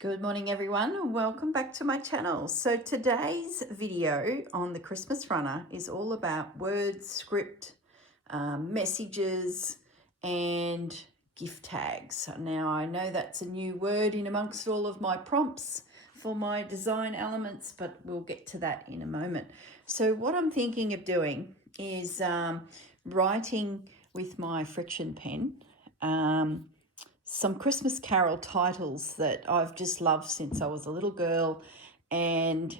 Good morning everyone and welcome back to my channel. So today's video on the Christmas runner is all about words, script, messages and gift tags. Now I know that's a new word in amongst all of my prompts for my design elements, but we'll get to that in a moment. So what I'm thinking of doing is writing with my friction pen some Christmas Carol titles that I've just loved since I was a little girl, and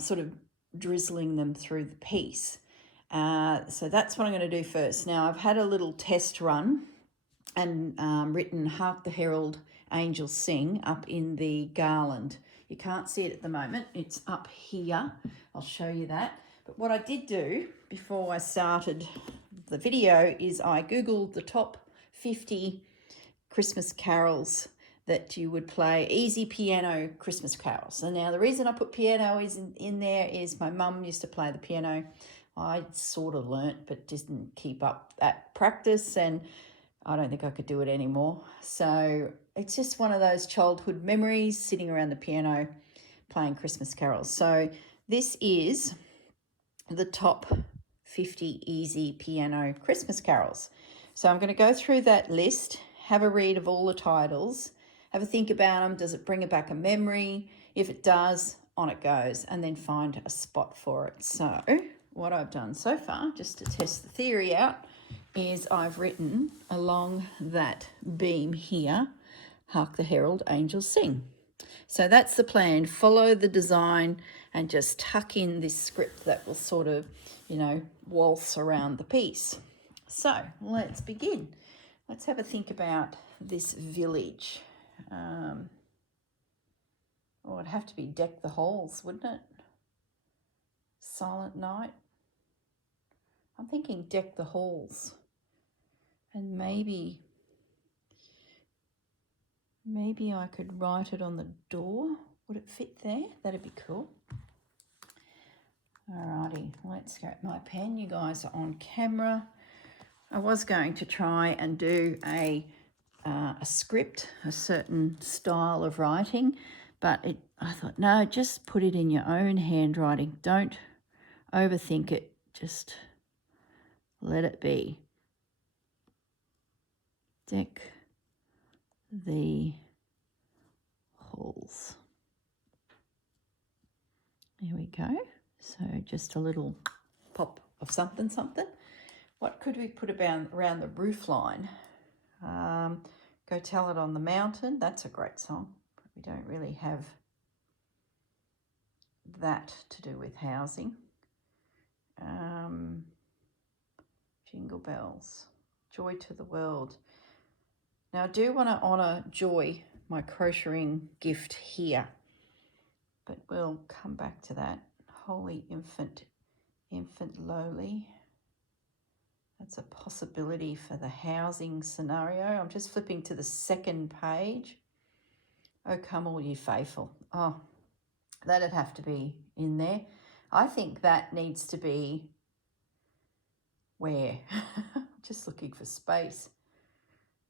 sort of drizzling them through the piece. So that's what I'm going to do first. Now I've had a little test run and written Hark the Herald Angels Sing up in the garland. You can't see it at the moment. It's up here. I'll show you that. But what I did do before I started the video is I Googled the top 50 Christmas carols that you would play, easy piano Christmas carols. And now the reason I put piano is in there is my mum used to play the piano. I sort of learnt but didn't keep up that practice, and I don't think I could do it anymore. So it's just one of those childhood memories, sitting around the piano playing Christmas carols. So this is the top 50 easy piano Christmas carols. So I'm going to go through that list, have a read of all the titles, have a think about them. Does it bring back a memory? If it does, on it goes, and then find a spot for it. So what I've done so far, just to test the theory out, is I've written along that beam here, Hark the Herald Angels Sing. So that's the plan. Follow the design and just tuck in this script that will sort of, waltz around the piece. So let's begin. Let's have a think about this village. It'd have to be Deck the Halls, wouldn't it? Silent Night. I'm thinking Deck the Halls. And maybe I could write it on the door. Would it fit there? That'd be cool. Alrighty, let's get my pen. You guys are on camera. I was going to try and do a script, a certain style of writing, but I thought, no, just put it in your own handwriting. Don't overthink it. Just let it be. Deck the halls. There we go. So just a little pop of something. What could we put around the roof line? Go Tell It on the Mountain. That's a great song. But we don't really have that to do with housing. Jingle Bells. Joy to the World. Now I do want to honour Joy, my crocheting gift here, but we'll come back to that. Holy Infant lowly. That's a possibility for the housing scenario. I'm just flipping to the second page. Oh, come all ye faithful. Oh, that'd have to be in there. I think that needs to be where? Just looking for space.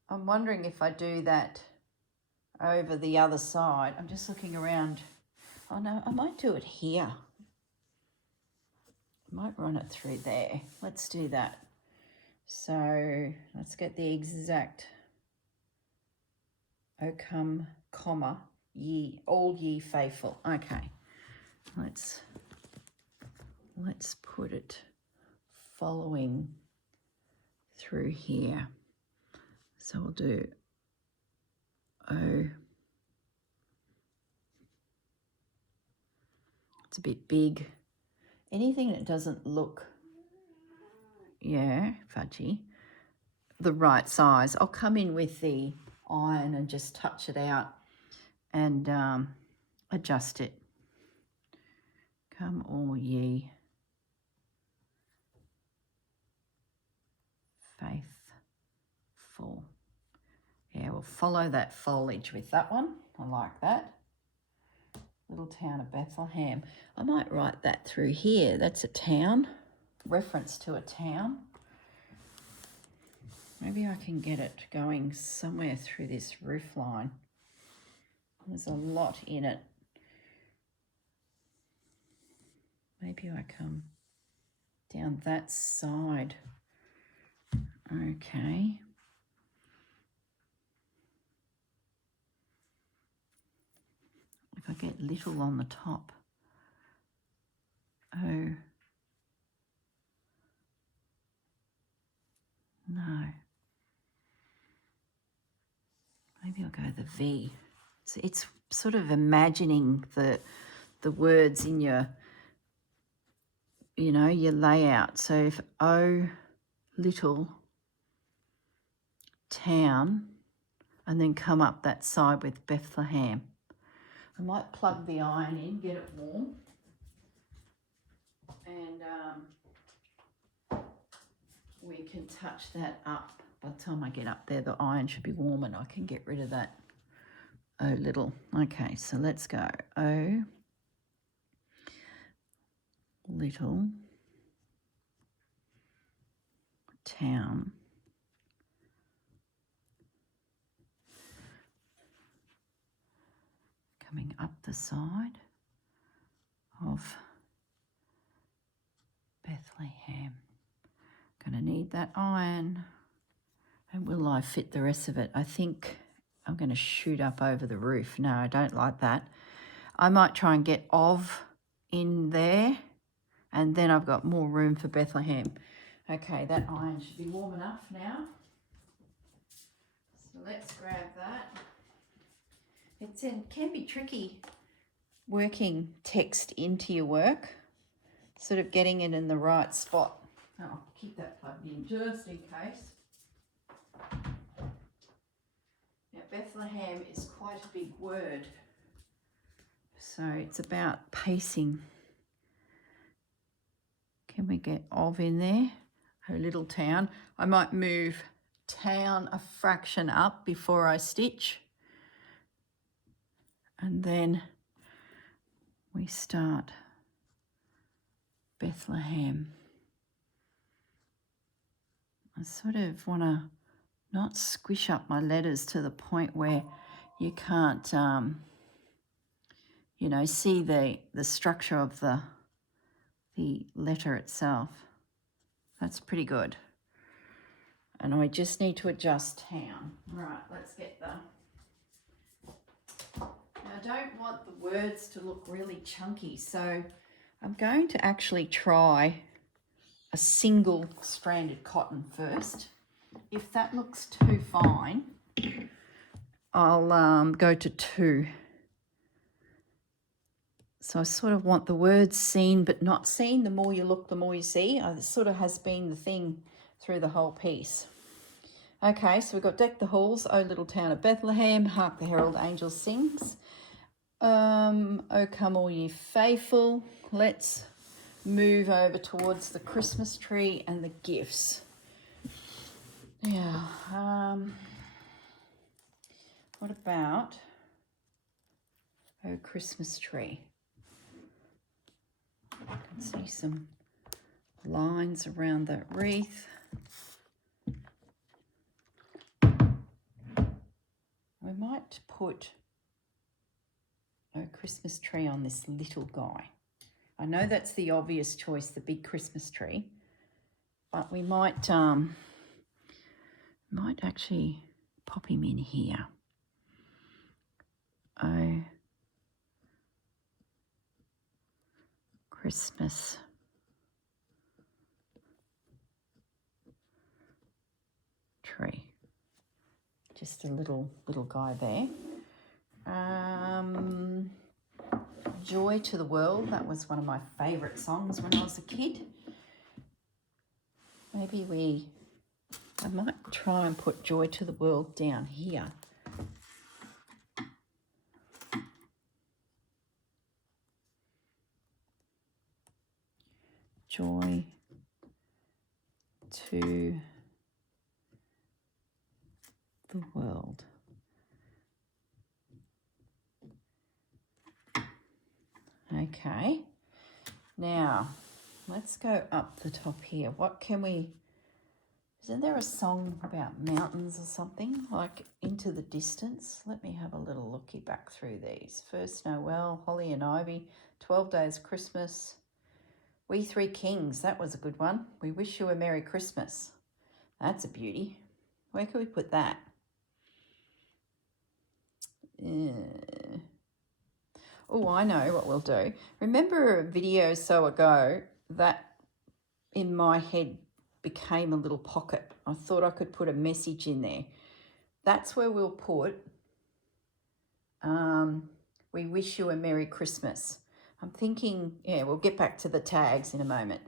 I'm wondering if I do that over the other side. I'm just looking around. Oh no, I might do it here. I might run it through there. Let's do that. So let's get the exact. O come, comma, ye, all ye faithful. Okay, let's put it following through here. So we'll do O. It's a bit big. Anything that doesn't look, fudgy, the right size. I'll come in with the iron and just touch it out and adjust it. Come all ye faithful. Yeah, we'll follow that foliage with that one. I like that. Little town of Bethlehem. I might write that through here. That's a town, reference to a town. Maybe I can get it going somewhere through this roof line. There's a lot in it. Maybe I come down that side. Okay. If I get little on the top. Oh. No. Maybe I'll go the V. So it's sort of imagining the words in your, you know, your layout. So if O little town, and then come up that side with Bethlehem. I might plug the iron in, get it warm, and we can touch that up. By the time I get up there, the iron should be warm and I can get rid of that O little. Okay, so let's go. O little town. Coming up the side of Bethlehem. Gonna need that iron. And will I fit the rest of it? I think I'm going to shoot up over the roof. No, I don't like that. I might try and get of in there, and then I've got more room for Bethlehem. Okay, that iron should be warm enough now. So let's grab that. It can be tricky working text into your work, sort of getting it in the right spot. I'll keep that plugged in just in case. Now, Bethlehem is quite a big word, so it's about pacing. Can we get of in there? A little town. I might move town a fraction up before I stitch, and then we start Bethlehem. I sort of want to not squish up my letters to the point where you can't, you know, see the structure of the letter itself. That's pretty good. And I just need to adjust town. Right, let's get the... Now, I don't want the words to look really chunky, so I'm going to actually try a single stranded cotton first. If that looks too fine, I'll go to 2. So I sort of want the words seen but not seen. The more you look, the more you see. It sort of has been the thing through the whole piece. Okay, so we've got Deck the Halls, O Little Town of Bethlehem, Hark the Herald Angels Sings. O Come All Ye Faithful. Let's move over towards the Christmas tree and the gifts. Yeah, what about Oh Christmas Tree? I can see some lines around that wreath. We might put Oh Christmas Tree on this little guy. I know that's the obvious choice, the big Christmas tree, but we might actually pop him in here. Oh, Christmas tree. Just a little guy there. Joy to the World. That was one of my favourite songs when I was a kid. Maybe I might try and put Joy to the World down here. Joy to the world. Okay, now let's go up the top here. What can we Isn't there a song about mountains or something, like Into the Distance? Let me have a little looky back through these. First Noel, Holly and Ivy, 12 Days Christmas, We Three Kings, that was a good one. We Wish You a Merry Christmas. That's a beauty. Where can we put that? Oh, I know what we'll do. Remember a video so ago that in my head became a little pocket. I thought I could put a message in there. That's where we'll put We Wish You a Merry Christmas. I'm thinking, yeah, we'll get back to the tags in a moment,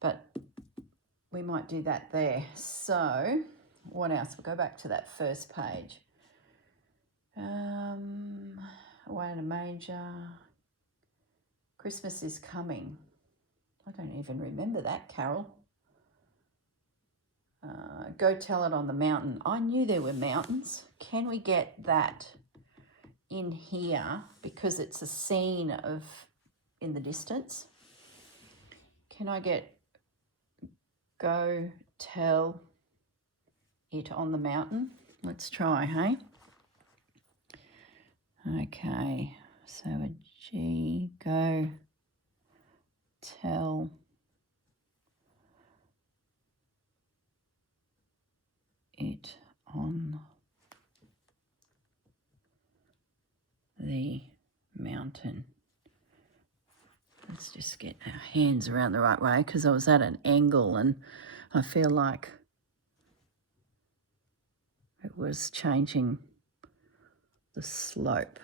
but we might do that there. So what else? We'll go back to that first page. Away in a Manger. Christmas is Coming. I don't even remember that carol. Go Tell It on the Mountain. I knew there were mountains. Can we get that in here because it's a scene of in the distance? Can I get Go Tell It on the Mountain? Let's try, hey? Okay, so a G, Go Tell It on the mountain. Let's just get our hands around the right way because I was at an angle and I feel like it was changing the slope.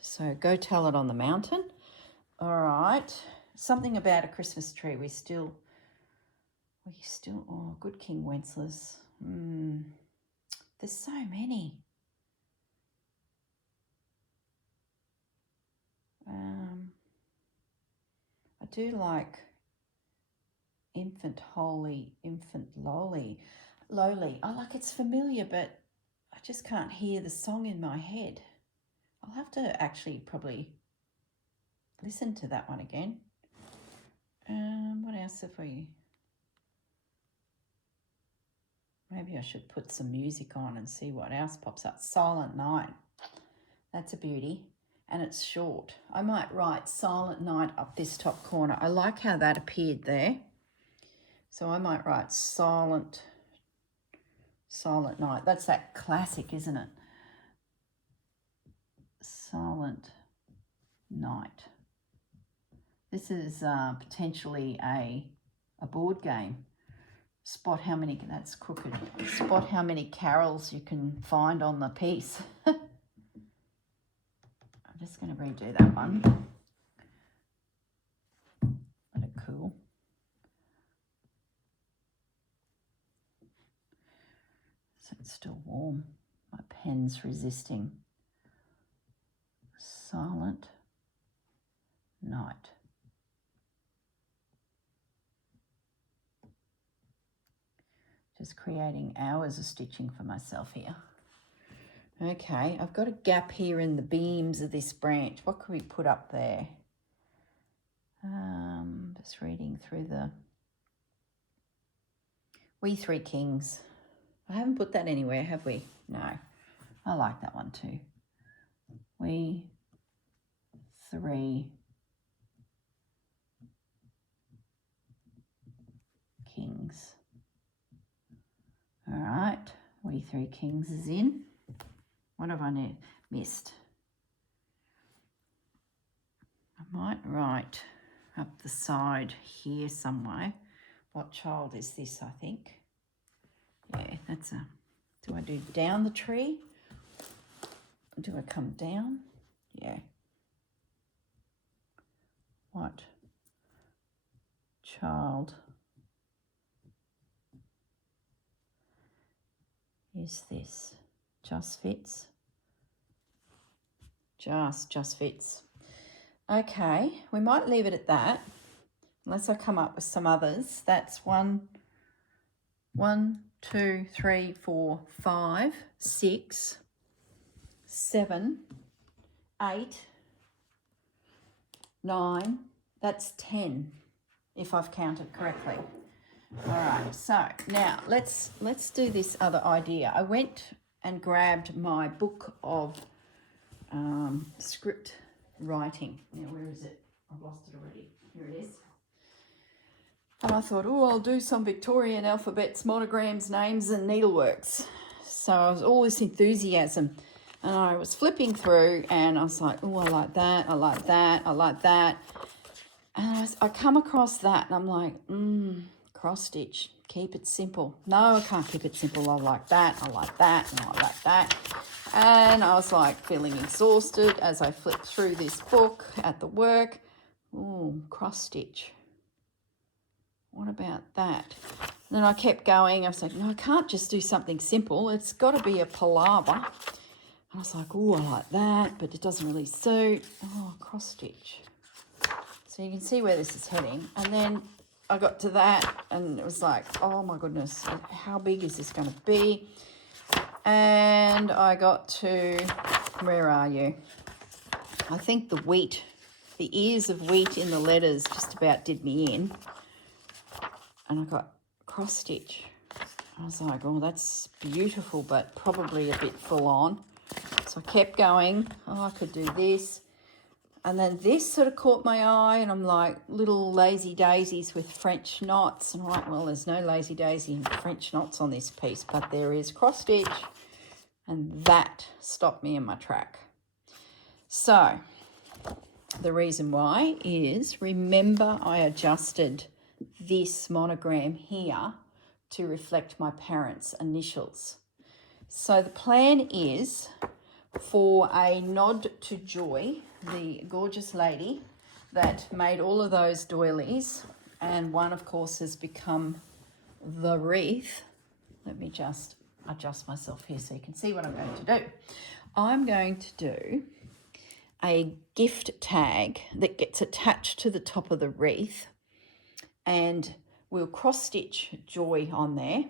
So Go Tell It on the Mountain. All right. Something about a Christmas tree. We still, oh, Good King Wenceslas. There's so many. I do like Infant Holy, Infant Lowly. I like it's familiar, but I just can't hear the song in my head. I'll have to actually probably listen to that one again. What else have we? Maybe I should put some music on and see what else pops up. Silent Night. That's a beauty. And it's short. I might write Silent Night up this top corner. I like how that appeared there. So I might write Silent Night. That's that classic, isn't it? Silent Night. This is potentially a board game. Spot how many, that's crooked. Spot how many carols you can find on the piece. I'm just going to redo that one. Isn't it cool? So it's still warm. My pen's resisting. Silent Night. Just creating hours of stitching for myself here. Okay, I've got a gap here in the beams of this branch. What could we put up there? Just reading through the We Three Kings. I haven't put that anywhere, have we? No. I like that one too. We Three Kings. All right, We Three Kings is in. What have I missed? I might write up the side here somewhere. What child is this, I think? Yeah, that's a... Do I do down the tree? Do I come down? Yeah. What child is this? Just fits. Just fits. Okay, we might leave it at that, unless I come up with some others. That's 1, 2, 3, 4, 5, 6, 7, 8, 9. That's 10, if I've counted correctly. All right, so now let's do this other idea. I went and grabbed my book of script writing. Now, where is it? I've lost it already. Here it is. And I thought, oh, I'll do some Victorian alphabets, monograms, names, and needleworks. So I was all this enthusiasm. And I was flipping through and I was like, oh, I like that, I like that, I like that. And I come across that and I'm like, cross stitch, keep it simple. No, I can't keep it simple. I like that, and I like that. And I was like feeling exhausted as I flipped through this book at the work. Oh, cross stitch. What about that? And then I kept going. I was like, no, I can't just do something simple. It's got to be a palaver. And I was like, oh, I like that, but it doesn't really suit. Oh, cross stitch. So you can see where this is heading. And then I got to that and it was like, oh my goodness, how big is this going to be? And I got to, where are you? I think the wheat, the ears of wheat in the letters just about did me in. And I got cross stitch. I was like, oh, that's beautiful, but probably a bit full on. So I kept going. Oh, I could do this. And then this sort of caught my eye, and I'm like, little lazy daisies with French knots. And I'm like, well, there's no lazy daisy and French knots on this piece, but there is cross stitch. And that stopped me in my track. So the reason why is, remember I adjusted this monogram here to reflect my parents' initials. So the plan is for a nod to Joy, the gorgeous lady that made all of those doilies, and one of course has become the wreath. Let me just adjust myself here so you can see what I'm going to do. I'm going to do a gift tag that gets attached to the top of the wreath, and we'll cross stitch Joy on there,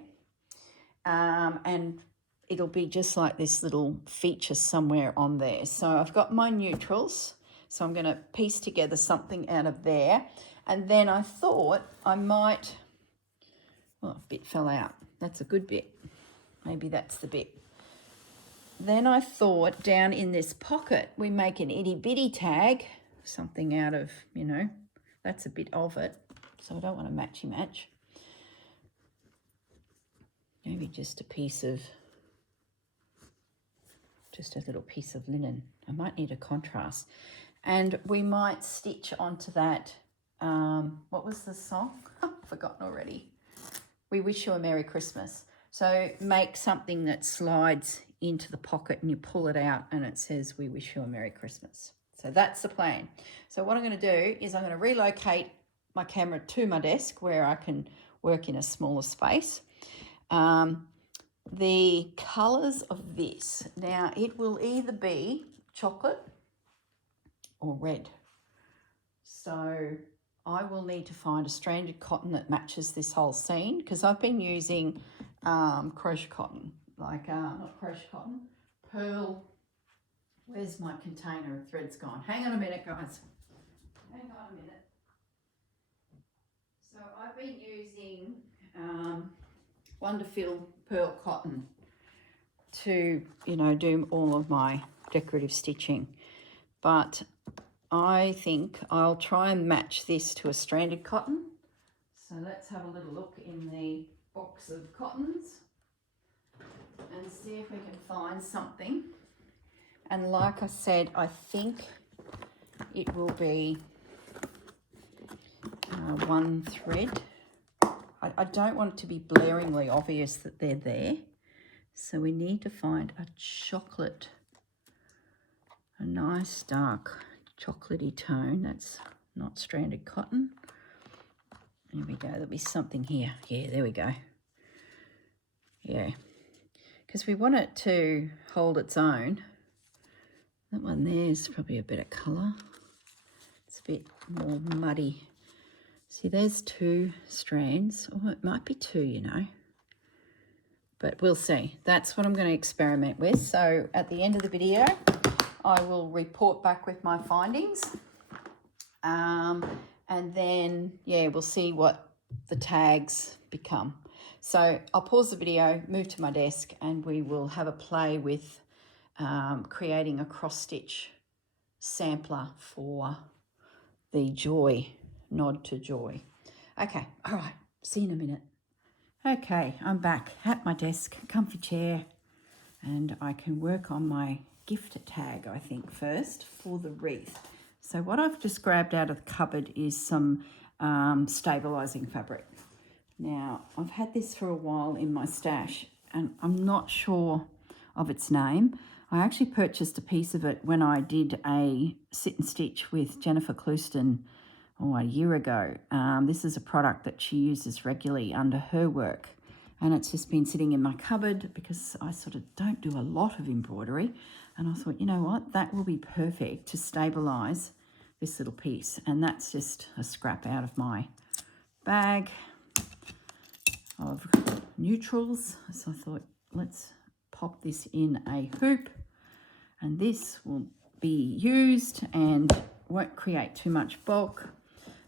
and it'll be just like this little feature somewhere on there. So I've got my neutrals, so I'm going to piece together something out of there. And then I thought I might, well, a bit fell out. That's a good bit. Maybe that's the bit. Then I thought down in this pocket, we make an itty bitty tag, something out of, you know, that's a bit of it. So I don't want to matchy match. Maybe just a piece of, just a little piece of linen. I might need a contrast. And we might stitch onto that, what was the song? I've forgotten already. We Wish You a Merry Christmas. So make something that slides into the pocket and you pull it out and it says, we wish you a Merry Christmas. So that's the plan. So what I'm going to do is I'm going to relocate my camera to my desk where I can work in a smaller space. The colours of this, now it will either be chocolate or red. So I will need to find a stranded cotton that matches this whole scene, because I've been using crochet cotton, like not crochet cotton, pearl. Where's my container of threads gone? Hang on a minute, guys. Hang on a minute. So I've been using Wonderfil pearl cotton to, you know, do all of my decorative stitching. But I think I'll try and match this to a stranded cotton. So let's have a little look in the box of cottons and see if we can find something. And like I said, I think it will be one thread. I don't want it to be blaringly obvious that they're there. So we need to find a chocolate, a nice dark chocolatey tone. That's not stranded cotton. There we go. There'll be something here. Yeah, there we go. Yeah, because we want it to hold its own. That one there's probably a better colour. It's a bit more muddy. See, there's two strands. Oh, it might be two, you know. But we'll see. That's what I'm going to experiment with. So at the end of the video, I will report back with my findings. And then, yeah, we'll see what the tags become. So I'll pause the video, move to my desk, and we will have a play with creating a cross stitch sampler for the joy, nod to joy. Okay, all right, see you in a minute. Okay, I'm back at my desk, comfy chair, and I can work on my gift tag, I think, first for the wreath. So what I've just grabbed out of the cupboard is some stabilising fabric. Now, I've had this for a while in my stash, and I'm not sure of its name. I actually purchased a piece of it when I did a sit and stitch with Jennifer Clouston a year ago. This is a product that she uses regularly under her work, and it's just been sitting in my cupboard because I sort of don't do a lot of embroidery, and I thought, you know what, that will be perfect to stabilise this little piece. And that's just a scrap out of my bag of neutrals. So I thought, let's pop this in a hoop, and this will be used and won't create too much bulk,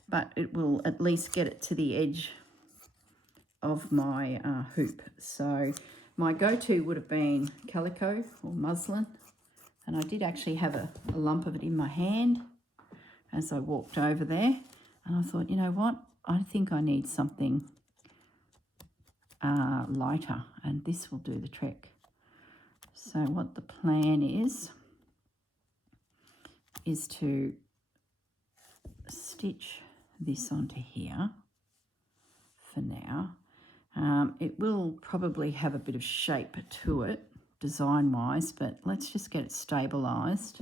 but it will at least get it to the edge of my hoop. So my go-to would have been calico or muslin, and I did actually have a lump of it in my hand as I walked over there, and I thought, you know what, I think I need something lighter, and this will do the trick. So what the plan is to stitch this onto here for now. It will probably have a bit of shape to it design wise, but let's just get it stabilized.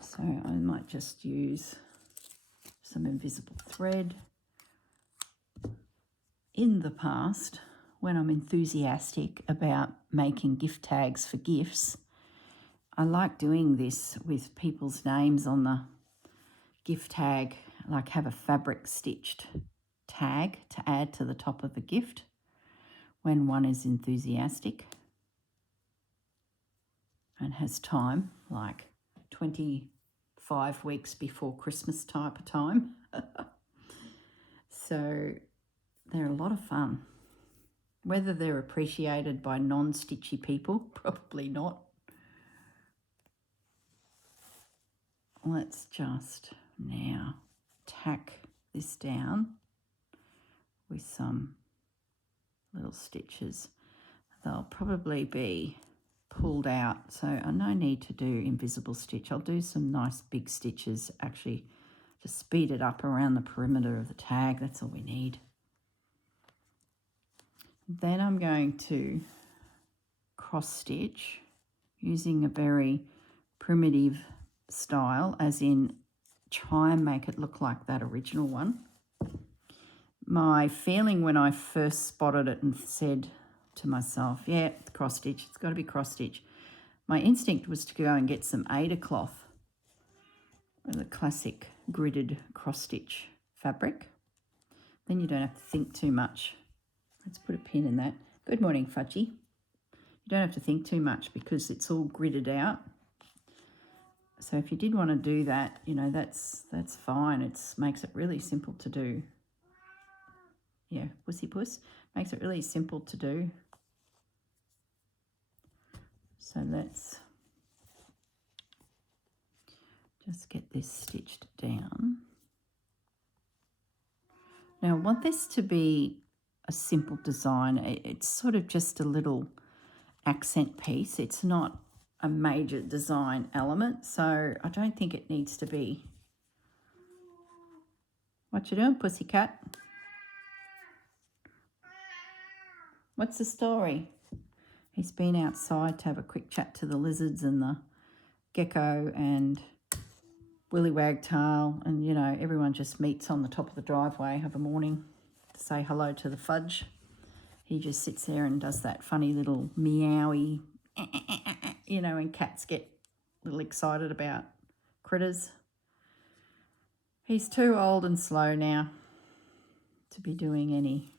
So I might just use some invisible thread. In the past, when I'm enthusiastic about making gift tags for gifts, I like doing this with people's names on the gift tag, like have a fabric stitched tag to add to the top of the gift when one is enthusiastic and has time, like 25 weeks before Christmas type of time. So they're a lot of fun. Whether they're appreciated by non-stitchy people, probably not. Let's just now tack this down with some little stitches. They'll probably be pulled out, so I no need to do invisible stitch. I'll do some nice big stitches, actually just speed it up around the perimeter of the tag. That's all we need. Then I'm going to cross stitch using a very primitive style, as in try and make it look like that original one. My feeling when I first spotted it and said to myself, yeah, cross stitch, it's got to be cross stitch, my instinct was to go and get some Aida cloth, the classic gridded cross stitch fabric. Then you don't have to think too much. Let's put a pin in that. Good morning, Fudgy. You don't have to think too much because it's all gridded out. So if you did want to do that, you know, that's fine. It makes it really simple to do. Yeah, pussy puss. Makes it really simple to do. So let's just get this stitched down. Now I want this to be a simple design. It's sort of just a little accent piece. It's not a major design element, so I don't think it needs to be. What you doing, pussycat? What's the story? He's been outside to have a quick chat to the lizards and the gecko and Willy Wagtail, and you know, everyone just meets on the top of the driveway of a morning to say hello to the fudge. He just sits there and does that funny little meowy, you know, and cats get a little excited about critters. He's too old and slow now to be doing any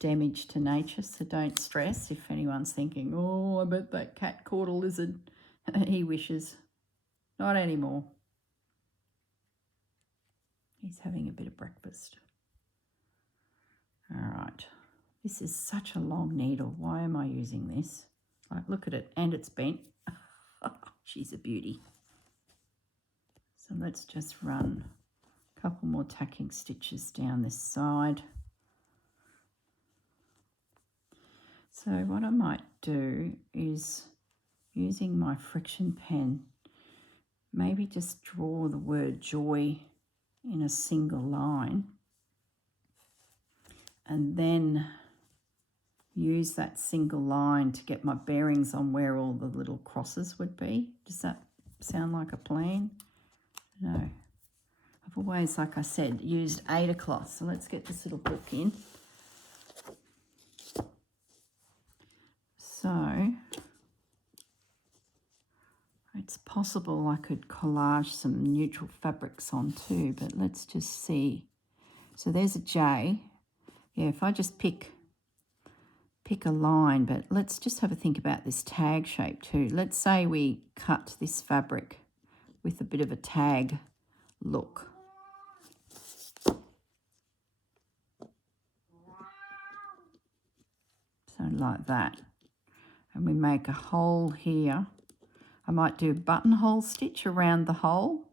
damage to nature, so don't stress if anyone's thinking, oh, I bet that cat caught a lizard. He wishes. Not anymore. He's having a bit of breakfast. All right. This is such a long needle. Why am I using this? Like, look at it, and it's bent. She's a beauty. So let's just run a couple more tacking stitches down this side. So what I might do is, using my friction pen, maybe just draw the word joy in a single line and then use that single line to get my bearings on where all the little crosses would be. Does that sound like a plan? No. I've always, like I said, used Aida cloth. So let's get this little book in. So it's possible I could collage some neutral fabrics on too, but let's just see. So there's a J. Yeah, if I just pick a line, but let's just have a think about this tag shape too. Let's say we cut this fabric with a bit of a tag look. So like that. And we make a hole here. I might do a buttonhole stitch around the hole.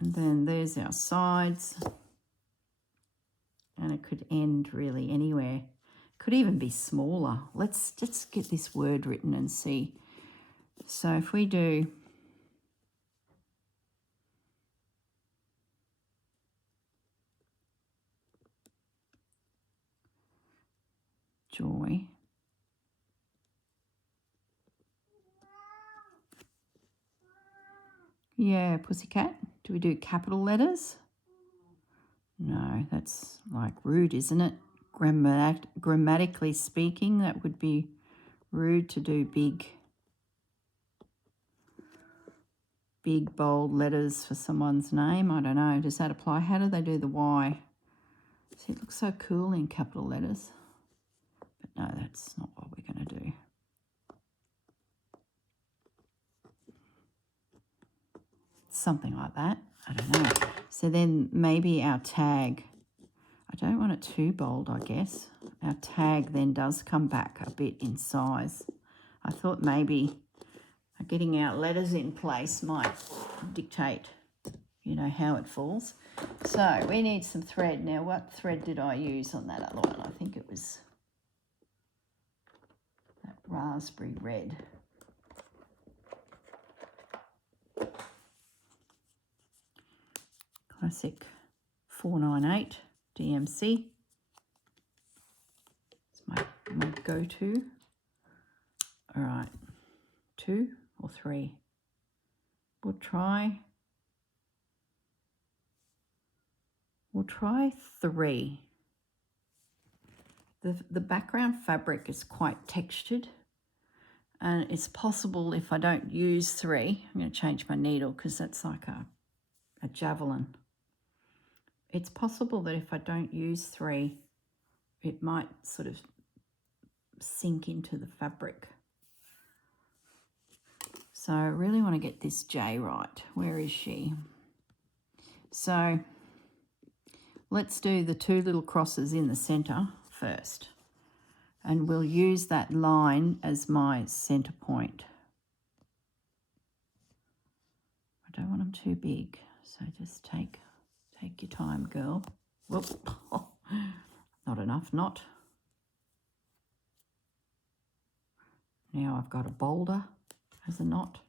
And then there's our sides. And it could end really anywhere. Could even be smaller. Let's just get this word written and see. So if we do joy. Yeah, pussycat. Do we do capital letters? No, that's like rude, isn't it? Grammatically speaking, that would be rude to do big bold letters for someone's name. I don't know. Does that apply? How do they do the Y? See, it looks so cool in capital letters. But no, that's not what we're going to do. Something like that. I don't know. So then maybe our tag, I don't want it too bold, I guess. Our tag then does come back a bit in size. I thought maybe getting our letters in place might dictate, you know, how it falls. So we need some thread. Now, what thread did I use on that other one? I think it was that raspberry red. Classic 498 DMC. It's my go-to. All right, 2 or 3. We'll try 3. The background fabric is quite textured, and it's possible if I don't use 3, I'm going to change my needle because that's like a javelin. It's possible that if I don't use 3, it might sort of sink into the fabric. So I really want to get this J right. Where is she? So let's do the 2 little crosses in the centre first. And we'll use that line as my centre point. I don't want them too big, so just take your time, girl. Whoop. Not enough knot. Now I've got a boulder as a knot.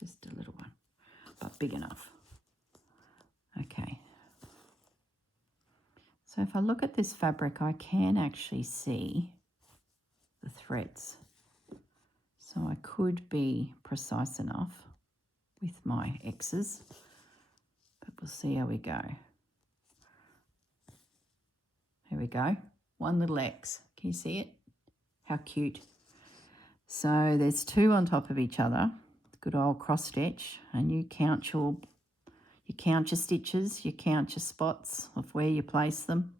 Just a little one, but big enough. Okay. So if I look at this fabric, I can actually see the threads. So I could be precise enough with my X's, but we'll see how we go. Here we go. One little X. Can you see it? How cute. So there's 2 on top of each other. Good old cross stitch, and you count your stitches, you count your spots of where you place them.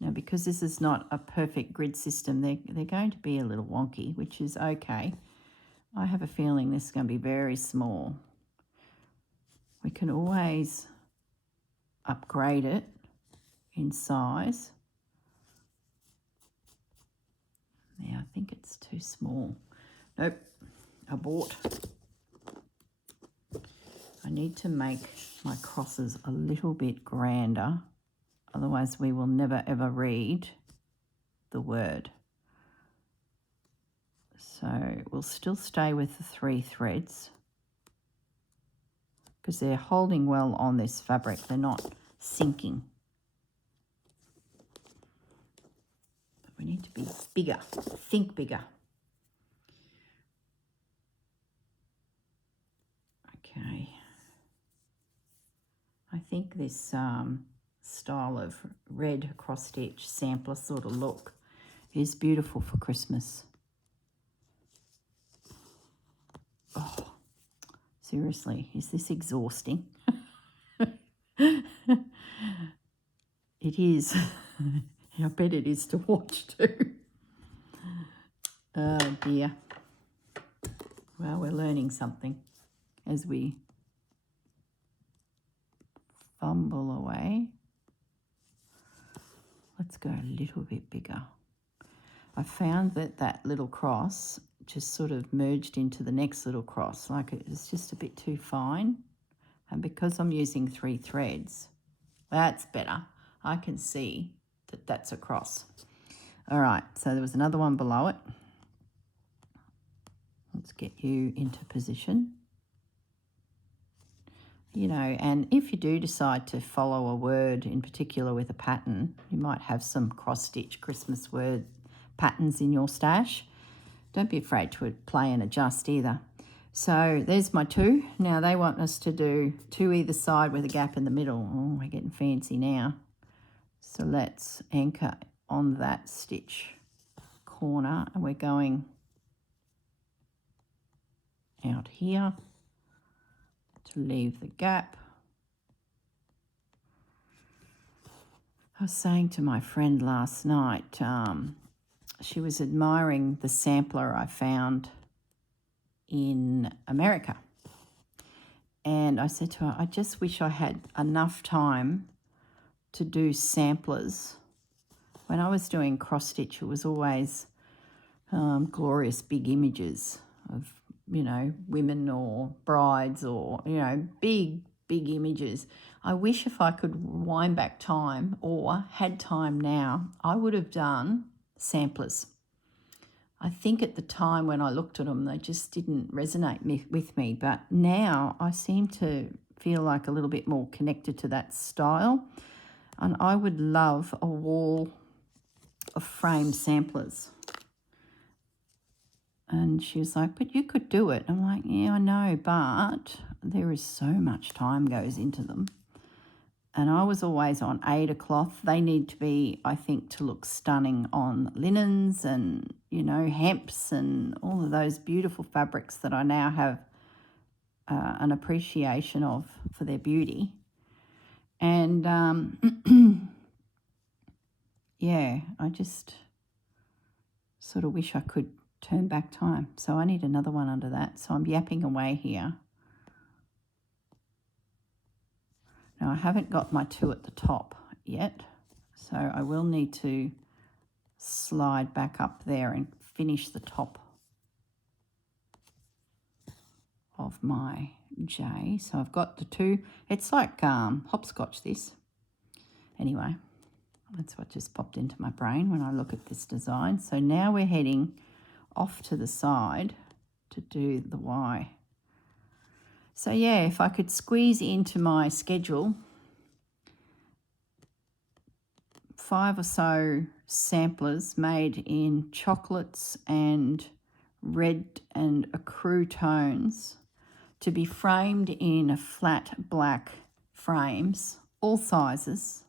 Now, because this is not a perfect grid system, they're going to be a little wonky, which is okay. I have a feeling this is going to be very small. We can always upgrade it in size. Yeah, I think it's too small. Nope, abort. I need to make my crosses a little bit grander, otherwise we will never ever read the word. So we'll still stay with the 3 threads because they're holding well on this fabric. They're not sinking. But we need to be bigger, think bigger. Okay. I think this style of red cross stitch sampler sort of look is beautiful for Christmas. Oh, seriously, is this exhausting? It is. I bet it is to watch too. Oh dear. Well, we're learning something as we fumble away. Let's go a little bit bigger. I found that that little cross just sort of merged into the next little cross, like it was just a bit too fine. And because I'm using 3 threads, that's better. I can see that that's a cross. All right, so there was another one below it. Let's get you into position. You know, and if you do decide to follow a word in particular with a pattern, you might have some cross-stitch Christmas word patterns in your stash. Don't be afraid to play and adjust either. So there's my 2. Now they want us to do 2 either side with a gap in the middle. Oh, we're getting fancy now. So let's anchor on that stitch corner, and we're going out here to leave the gap. I was saying to my friend last night, she was admiring the sampler I found in America. And I said to her, I just wish I had enough time to do samplers. When I was doing cross stitch, it was always glorious big images of, you know, women or brides or, you know, big images. I wish if I could wind back time or had time now, I would have done samplers. I think at the time when I looked at them, they just didn't resonate with me. But now I seem to feel like a little bit more connected to that style. And I would love a wall of frame samplers. And she was like, but you could do it. I'm like, yeah, I know, but there is so much time goes into them. And I was always on Aida cloth. They need to be, I think, to look stunning on linens and, you know, hemps and all of those beautiful fabrics that I now have an appreciation of for their beauty. And, yeah, I just sort of wish I could turn back time. So I need another one under that. So I'm yapping away here. Now I haven't got my 2 at the top yet, so I will need to slide back up there and finish the top of my J. So I've got the 2. It's like hopscotch this. Anyway, that's what just popped into my brain when I look at this design. So now we're heading off to the side to do the Y. So yeah, if I could squeeze into my schedule 5 or so samplers made in chocolates and red and ecru tones to be framed in flat black frames, all sizes,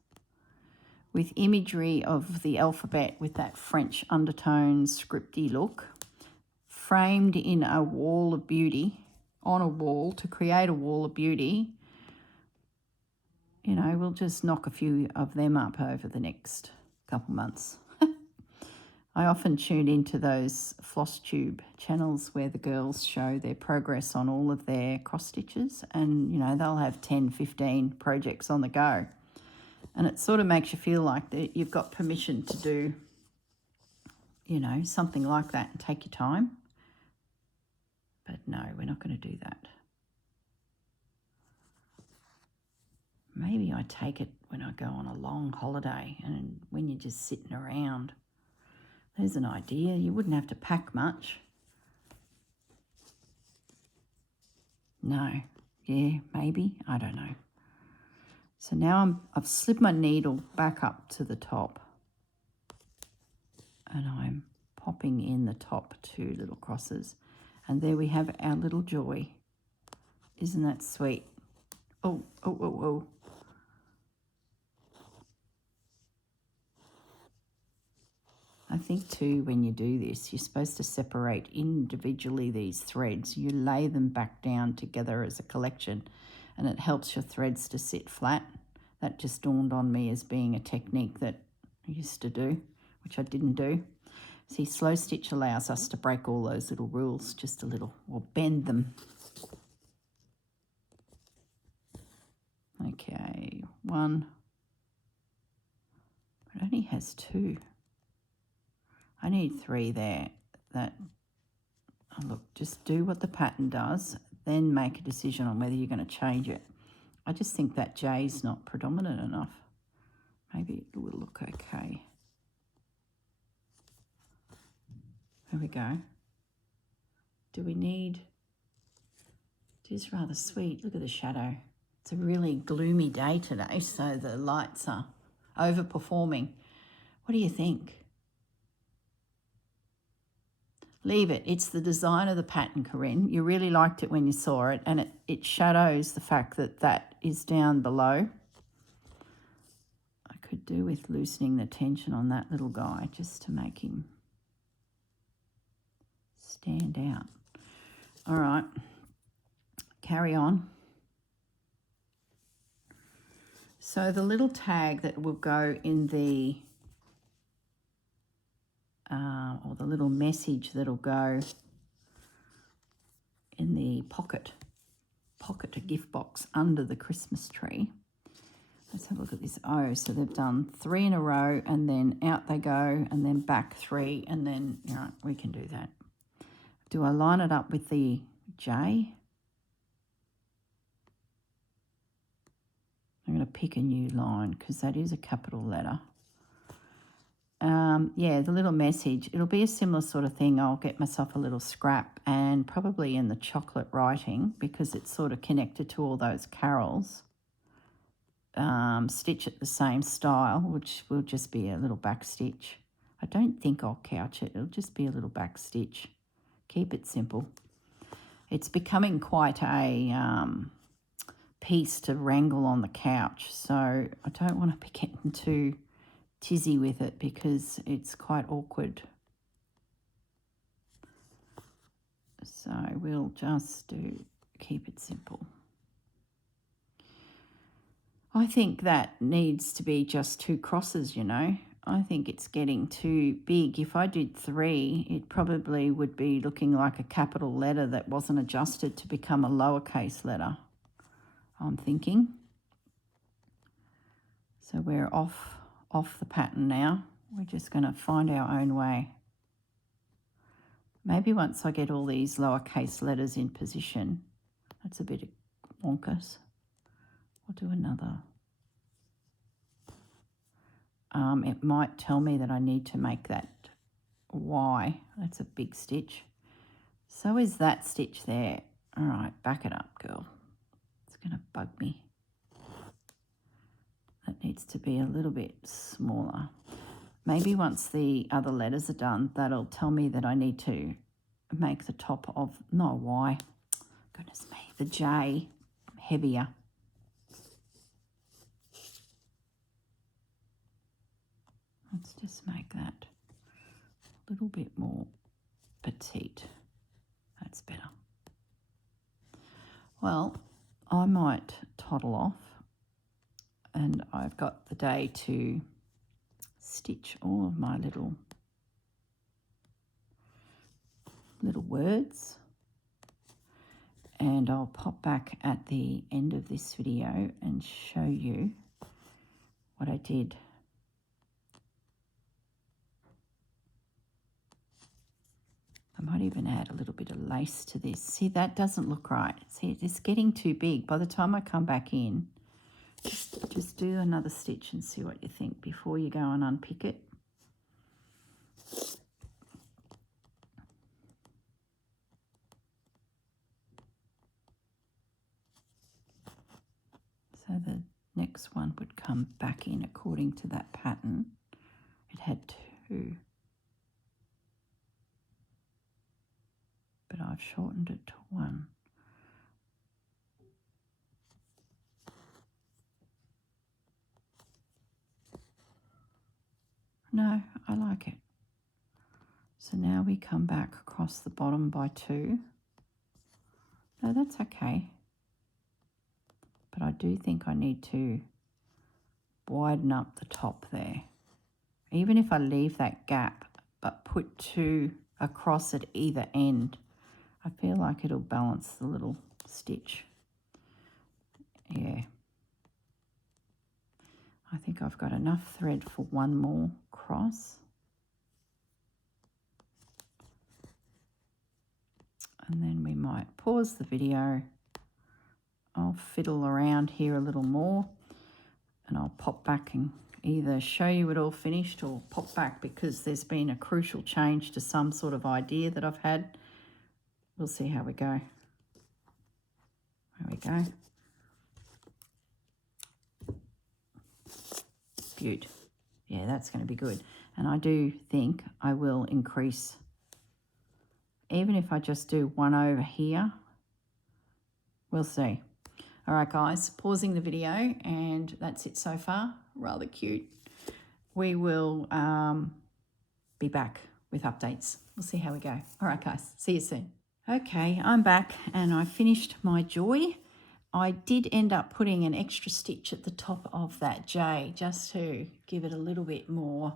with imagery of the alphabet with that French undertone scripty look, framed in a wall of beauty, on a wall, to create a wall of beauty. You know, we'll just knock a few of them up over the next couple months. I often tune into those floss tube channels where the girls show their progress on all of their cross stitches, and you know, they'll have 10, 15 projects on the go, and it sort of makes you feel like that you've got permission to do, you know, something like that and take your time. But no, we're not going to do that. Maybe I take it when I go on a long holiday and when you're just sitting around. There's an idea. You wouldn't have to pack much. No. Yeah, maybe. I don't know. So now I've slid my needle back up to the top, and I'm popping in the top 2 little crosses. And there we have our little joy. Isn't that sweet? Oh, oh, oh, oh. I think too, when you do this, you're supposed to separate individually these threads. You lay them back down together as a collection, and it helps your threads to sit flat. That just dawned on me as being a technique that I used to do, which I didn't do. See, slow stitch allows us to break all those little rules just a little, or bend them. Okay, 1. It only has 2. I need 3 there. That, oh look, just do what the pattern does, then make a decision on whether you're going to change it. I just think that J is not predominant enough. Maybe it will look okay. There we go. Do we need... It is rather sweet. Look at the shadow. It's a really gloomy day today, so the lights are overperforming. What do you think? Leave it. It's the design of the pattern, Corrine. You really liked it when you saw it, and it shadows the fact that that is down below. I could do with loosening the tension on that little guy just to make him stand out. All right, carry on. So the little tag that will go in the or the little message that'll go in the pocket gift box under the Christmas tree. Let's have a look at this. Oh, so they've done 3 in a row, and then out they go, and then back 3, and then, you know, we can do that. Do I line it up with the J? I'm going to pick a new line because that is a capital letter. Yeah, the little message, it'll be a similar sort of thing. I'll get myself a little scrap, and probably in the chocolate writing, because it's sort of connected to all those carols, stitch it the same style, which will just be a little back stitch. I don't think I'll couch it. It'll just be a little back stitch. Keep it simple. It's becoming quite a piece to wrangle on the couch, so I don't want to be getting too tizzy with it because it's quite awkward. So we'll just keep it simple. I think that needs to be just 2 crosses, you know. I think it's getting too big. If I did 3, it probably would be looking like a capital letter that wasn't adjusted to become a lowercase letter, I'm thinking. So we're off the pattern now. We're just going to find our own way. Maybe once I get all these lowercase letters in position, that's a bit wonkus. I'll do another. It might tell me that I need to make that Y. That's a big stitch. So is that stitch there. All right, back it up, girl. It's going to bug me. That needs to be a little bit smaller. Maybe once the other letters are done, that'll tell me that I need to make the top of, no, Y, goodness me, the J heavier. Let's just make that a little bit more petite. That's better. Well, I might toddle off, and I've got the day to stitch all of my little little words. And I'll pop back at the end of this video and show you what I did. I might even add a little bit of lace to this. See, that doesn't look right. See, it's getting too big. By the time I come back in, just do another stitch and see what you think before you go and unpick it. So the next one would come back in according to that pattern. It had 2. But I've shortened it to 1. No, I like it. So now we come back across the bottom by 2. No, that's okay. But I do think I need to widen up the top there. Even if I leave that gap, but put 2 across at either end, I feel like it'll balance the little stitch. Yeah. I think I've got enough thread for 1 more cross. And then we might pause the video. I'll fiddle around here a little more and I'll pop back and either show you it all finished or pop back because there's been a crucial change to some sort of idea that I've had. We'll see how we go. There we go. Beaut. Yeah, that's going to be good. And I do think I will increase, even if I just do 1 over here. We'll see. All right, guys, pausing the video, and that's it so far. Rather cute. We will be back with updates. We'll see how we go. All right, guys, see you soon. Okay, I'm back, and I finished my joy. I did end up putting an extra stitch at the top of that J just to give it a little bit more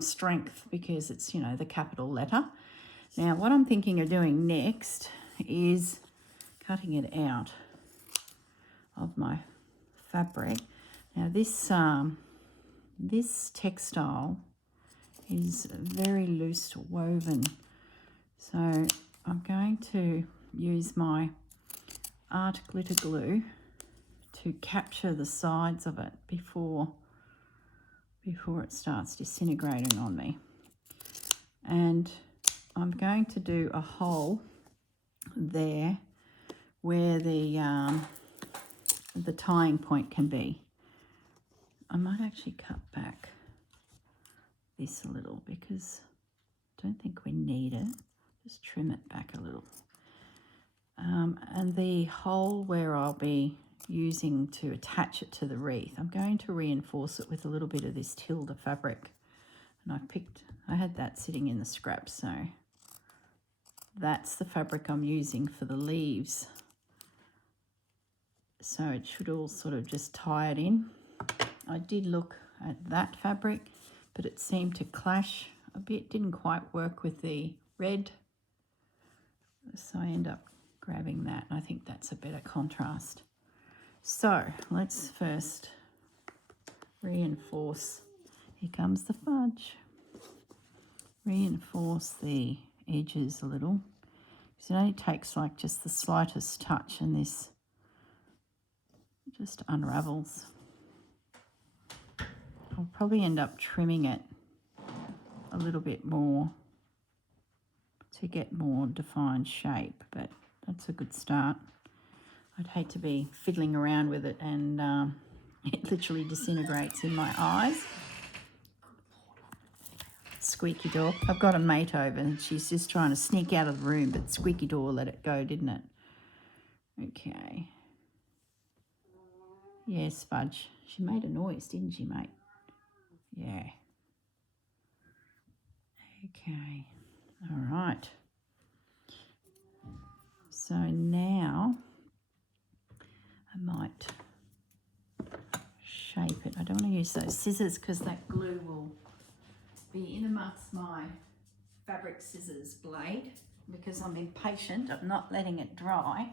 strength because it's, you know, the capital letter. Now, what I'm thinking of doing next is cutting it out of my fabric. Now, this textile is very loose woven, so I'm going to use my art glitter glue to capture the sides of it before it starts disintegrating on me. And I'm going to do a hole there where the tying point can be. I might actually cut back this a little because I don't think we need it. Just trim it back a little. And the hole where I'll be using to attach it to the wreath, I'm going to reinforce it with a little bit of this Tilda fabric. And I had that sitting in the scraps, so that's the fabric I'm using for the leaves. So it should all sort of just tie it in. I did look at that fabric, but it seemed to clash a bit, didn't quite work with the red. So I end up grabbing that. I think that's a better contrast. So let's first reinforce. Here comes the fudge. Reinforce the edges a little. So it only takes like just the slightest touch and this just unravels. I'll probably end up trimming it a little bit more to get more defined shape, but that's a good start. I'd hate to be fiddling around with it and it literally disintegrates in my eyes. Squeaky door. I've got a mate over and she's just trying to sneak out of the room, but squeaky door let it go, didn't it? Okay. Yes, Fudge. She made a noise, didn't she, mate? Yeah. Okay. All right. So now I might shape it. I don't want to use those scissors because that glue will be in amongst my fabric scissors blade because I'm impatient. I'm not letting it dry.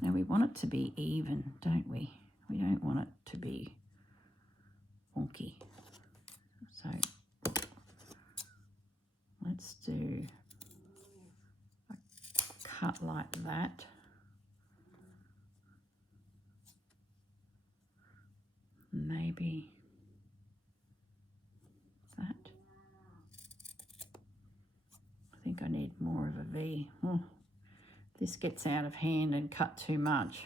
Now we want it to be even, don't we? We don't want it to be wonky. So let's do a cut like that. Maybe that. I think I need more of a V. Oh, if this gets out of hand and cut too much,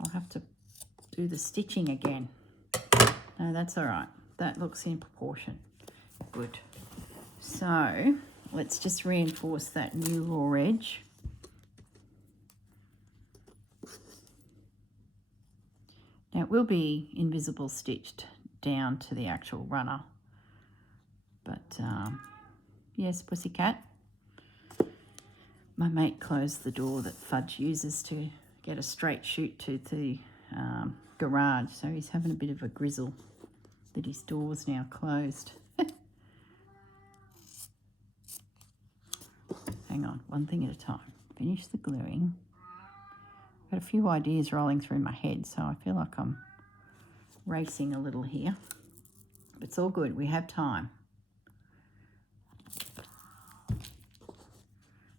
I'll have to do the stitching again. No, that's all right. That looks in proportion. Good. So let's just reinforce that new raw edge. Now it will be invisible stitched down to the actual runner, but yes, pussycat. My mate closed the door that Fudge uses to get a straight shoot to the garage, so he's having a bit of a grizzle that his door's now closed. Hang on, one thing at a time. Finish the gluing. Got a few ideas rolling through my head, so I feel like I'm racing a little here. But it's all good, we have time.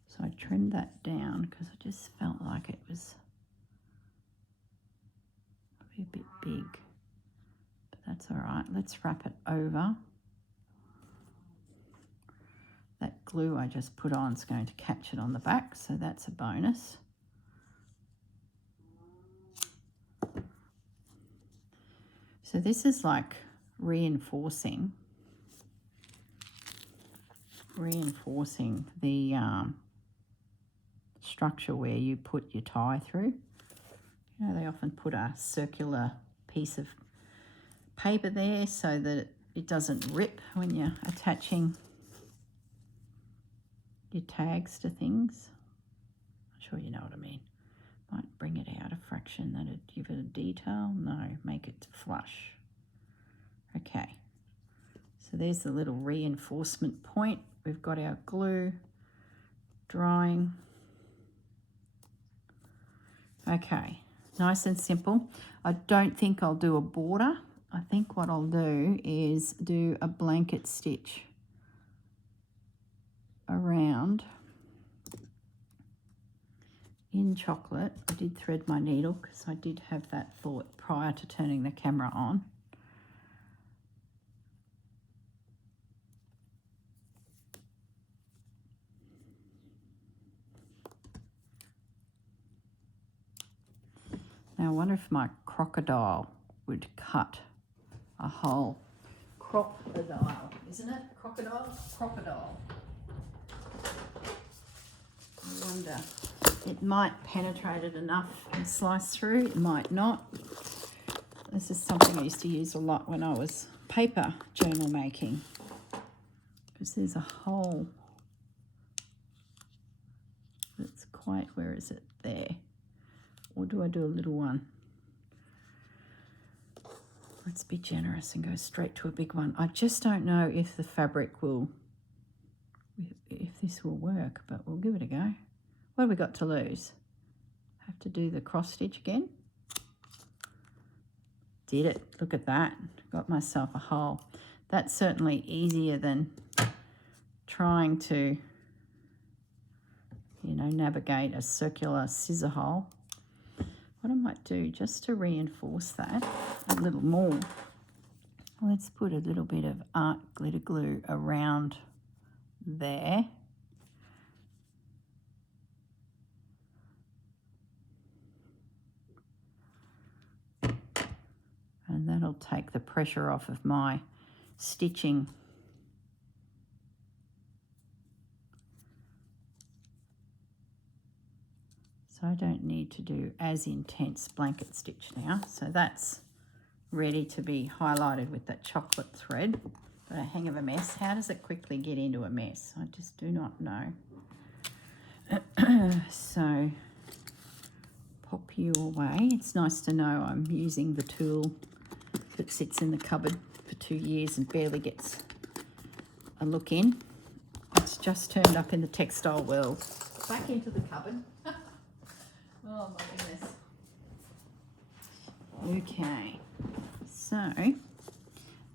So I trimmed that down because I just felt like it was a bit big. But that's all right, let's wrap it over. That glue I just put on is going to catch it on the back, so that's a bonus. So this is like reinforcing the structure where you put your tie through. You know, they often put a circular piece of paper there so that it doesn't rip when you're attaching your tags to things. I'm sure you know what I mean. Might bring it out a fraction, that'd give it a detail. No, make it flush. Okay, so there's the little reinforcement point. We've got our glue drying. Okay, nice and simple. I don't think I'll do a border. I think what I'll do is do a blanket stitch around in chocolate. I did thread my needle because I did have that thought prior to turning the camera on. Now I wonder if my crocodile would cut a hole. Crocodile, isn't it? Crocodile? Crocodile. I wonder. It might penetrate it enough and slice through, it might not. This is something I used to use a lot when I was paper journal making, because there's a hole that's quite, where is it? There. Or do I do a little one? Let's be generous and go straight to a big one. I just don't know if the fabric will, if this will work, but we'll give it a go. What have we got to lose? Have to do the cross stitch again. Did it, look at that. Got myself a hole. That's certainly easier than trying to, you know, navigate a circular scissor hole. What I might do, just to reinforce that a little more, let's put a little bit of art glitter glue around there. And that'll take the pressure off of my stitching. So I don't need to do as intense blanket stitch now. So that's ready to be highlighted with that chocolate thread. Got a hang of a mess. How does it quickly get into a mess? I just do not know. So pop you away. It's nice to know I'm using the tool that sits in the cupboard for 2 years and barely gets a look in. It's just turned up in the textile world. Back into the cupboard. Oh my goodness. Okay, so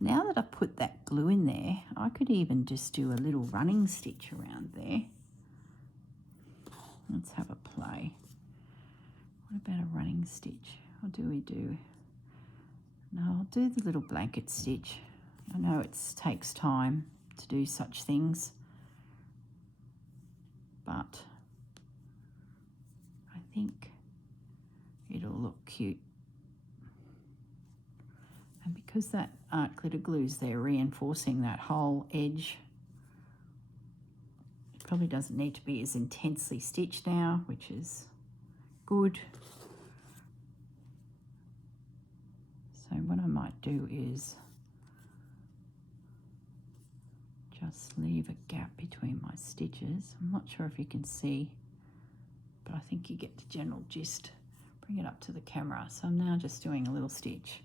now that I've put that glue in there, I could even just do a little running stitch around there. Let's have a play. What about a running stitch? What do we do? No, I'll do the little blanket stitch. I know it takes time to do such things, but I think it'll look cute. And because that art glitter glue's there reinforcing that whole edge, it probably doesn't need to be as intensely stitched now, which is good. So what I might do is just leave a gap between my stitches. I'm not sure if you can see, but I think you get the general gist. Bring it up to the camera. So I'm now just doing a little stitch.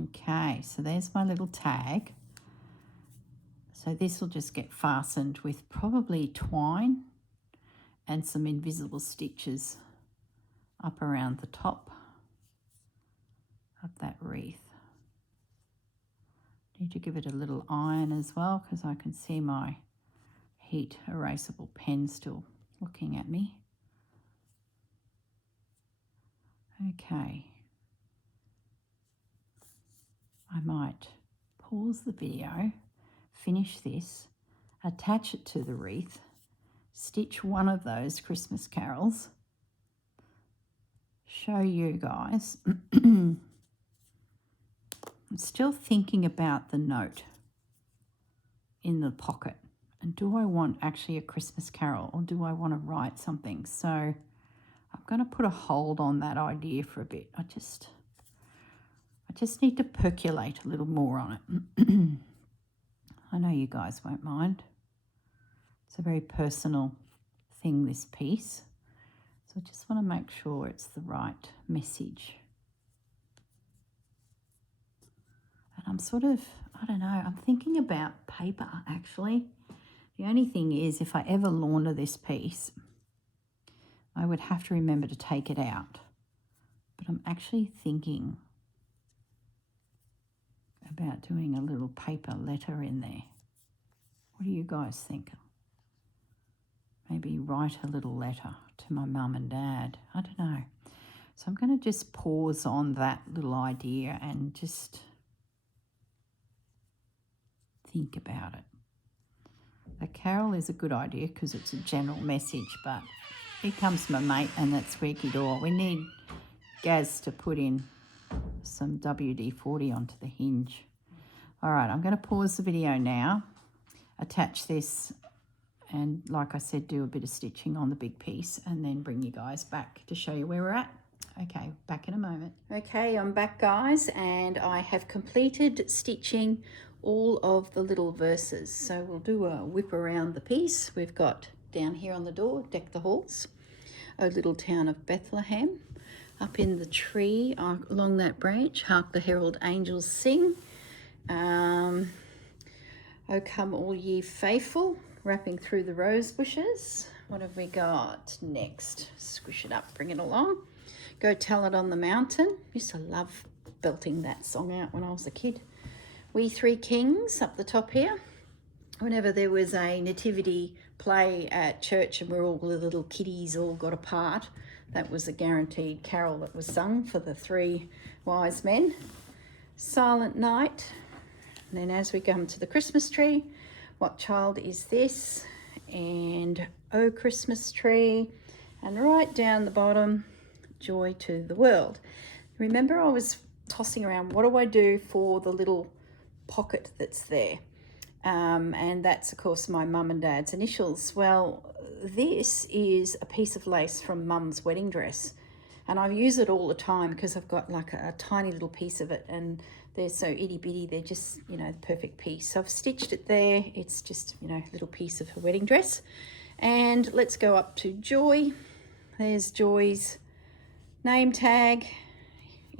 Okay, so there's my little tag. So this will just get fastened with probably twine and some invisible stitches up around the top of that wreath. Need to give it a little iron as well because I can see my heat erasable pen still looking at me. Okay. I might pause the video, finish this, attach it to the wreath, stitch one of those Christmas carols, show you guys. I'm still thinking about the note in the pocket. And do I want actually a Christmas carol or do I want to write something? So I'm going to put a hold on that idea for a bit. I just need to percolate a little more on it. I know you guys won't mind. It's a very personal thing, this piece. So I just want to make sure it's the right message. And I'm sort of, I don't know, I'm thinking about paper actually. The only thing is if I ever launder this piece, I would have to remember to take it out. But I'm actually thinking about doing a little paper letter in there. What do you guys think? Maybe write a little letter to my mum and dad. I don't know. So I'm going to just pause on that little idea and just think about it. A carol is a good idea because it's a general message, but here comes my mate and that squeaky door. We need Gaz to put in some WD-40 onto the hinge. All right, I'm going to pause the video now, attach this, and like I said, do a bit of stitching on the big piece and then bring you guys back to show you where we're at. Okay, back in a moment. Okay, I'm back, guys, and I have completed stitching all of the little verses. So we'll do a whip around the piece. We've got down here on the door, deck the halls, O little town of Bethlehem. Up in the tree along that branch, hark the herald angels sing. O come all ye faithful, wrapping through the rose bushes. What have we got next? Squish it up, bring it along. Go tell it on the mountain. Used to love belting that song out when I was a kid. We Three Kings up the top here. Whenever there was a nativity play at church and we're all the little kiddies all got a part, that was a guaranteed carol that was sung for the three wise men. Silent Night. And then as we come to the Christmas tree, what child is this? And Oh Christmas Tree. And right down the bottom, Joy to the World. Remember I was tossing around, what do I do for the little pocket that's there? And that's of course my mum and dad's initials. Well, this is a piece of lace from mum's wedding dress, and I use it all the time because I've got like a tiny little piece of it and they're so itty bitty, they're just, you know, the perfect piece. So I've stitched it there. It's just, you know, a little piece of her wedding dress. And let's go up to Joy. There's Joy's name tag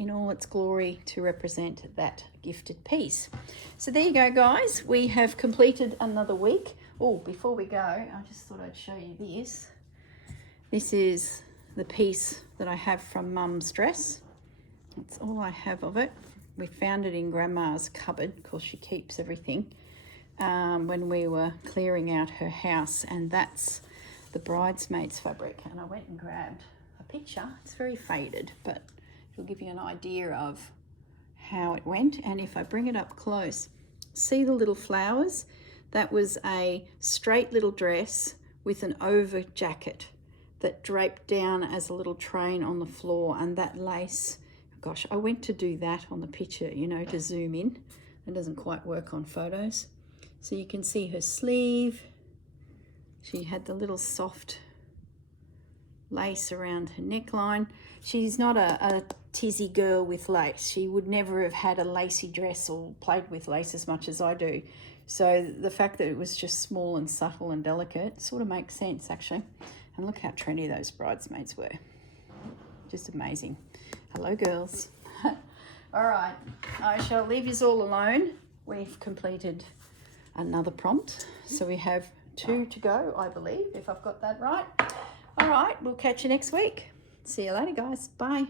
in all its glory to represent that gifted piece. So there you go, guys. We have completed another week. Oh, before we go, I just thought I'd show you this. This is the piece that I have from Mum's dress. That's all I have of it. We found it in Grandma's cupboard because she keeps everything when we were clearing out her house, and that's the bridesmaid's fabric. And I went and grabbed a picture. It's very faded, but it'll give you an idea of how it went. And if I bring it up close, see the little flowers? That was a straight little dress with an over jacket that draped down as a little train on the floor, and that lace, gosh, I went to do that on the picture, you know, to zoom in. It doesn't quite work on photos. So you can see her sleeve. She had the little soft lace around her neckline. She's not a tizzy girl with lace. She would never have had a lacy dress or played with lace as much as I do. So the fact that it was just small and subtle and delicate sort of makes sense, actually. And look how trendy those bridesmaids were. Just amazing. Hello, girls. All right, I shall leave you all alone. We've completed another prompt. So we have 2 to go, I believe, if I've got that right. All right, we'll catch you next week. See you later, guys. Bye.